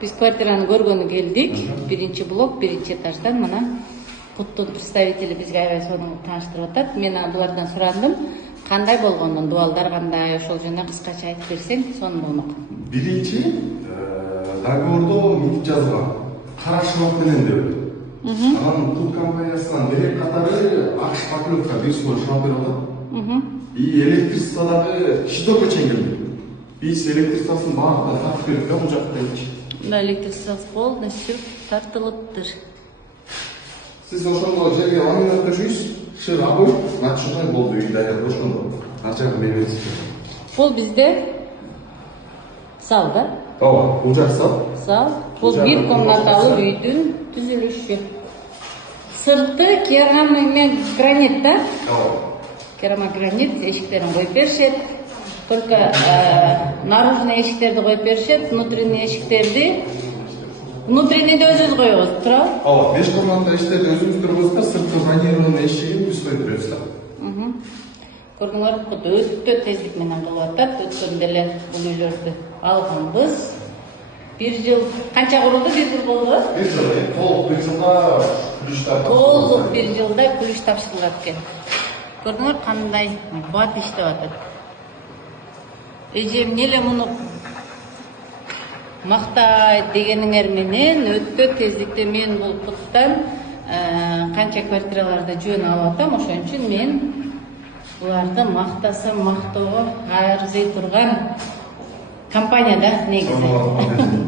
Биз квартираны көргөнү келдик. Биринчи блок, биринчи этаждан мына Куттун представители бизге аябай сонун тааныштырып атат. Мен булардан сурандым. Кандай болгонун, дуалдар кандай, ошол жөнүндө кыскача айтып берсең, сонун болмок. Биринчи договордо мынтип жазылган. Кара шылок менен деп. Анан Кут компаниясынан берек катары АКШ покровка 100% шылок берип атат. И электричество дагы щитокко чейин келди. Биз электричествосын баардыгын тартып бердик да бул жакта. Да, электричество полностью тартылыптыр. Siz ошондо жерге ламинат төшөйсүз, шыр абой, начындан болду үйдө аял ошондо. Начага беребиз. Бул бизде зал да? Ооба, бул жак зал. Зал. Бул бир комнаталуу үйдүн түзүлүшү. Сырты керамогранит да? Ооба. Керамогранит эшиктерин коюп беришет. Только наружный эшиктерди коюп беришет, внутренний эшиктерди внутреннийди өзүбүз коебуз, туурабы? Ооба, 5 комната эшиктерди өзүбүз тургузуп да, сырткы бронированный эшигин биз коюп беребиз да. Көрдүңөр, бут өтө тездик менен кылып атат. Өткөндө эле бул үйлөрдү алганбыз. 1 жыл канча курулду? 1 жыл болду. 1 жыл, толук 1 жылда күлүш тапшырылат. Толук 1 жылда күлүш тапшырылат экен. Көрдүңөр кандай бат иштеп атат. Эже эмне эле муну мактайт дегениңер менен өтө тездикте мен бул Куттан канча квартираларды жөн алып атам, ошон үчүн мен буларды мактасам мактоого арзый турган компания да негизи.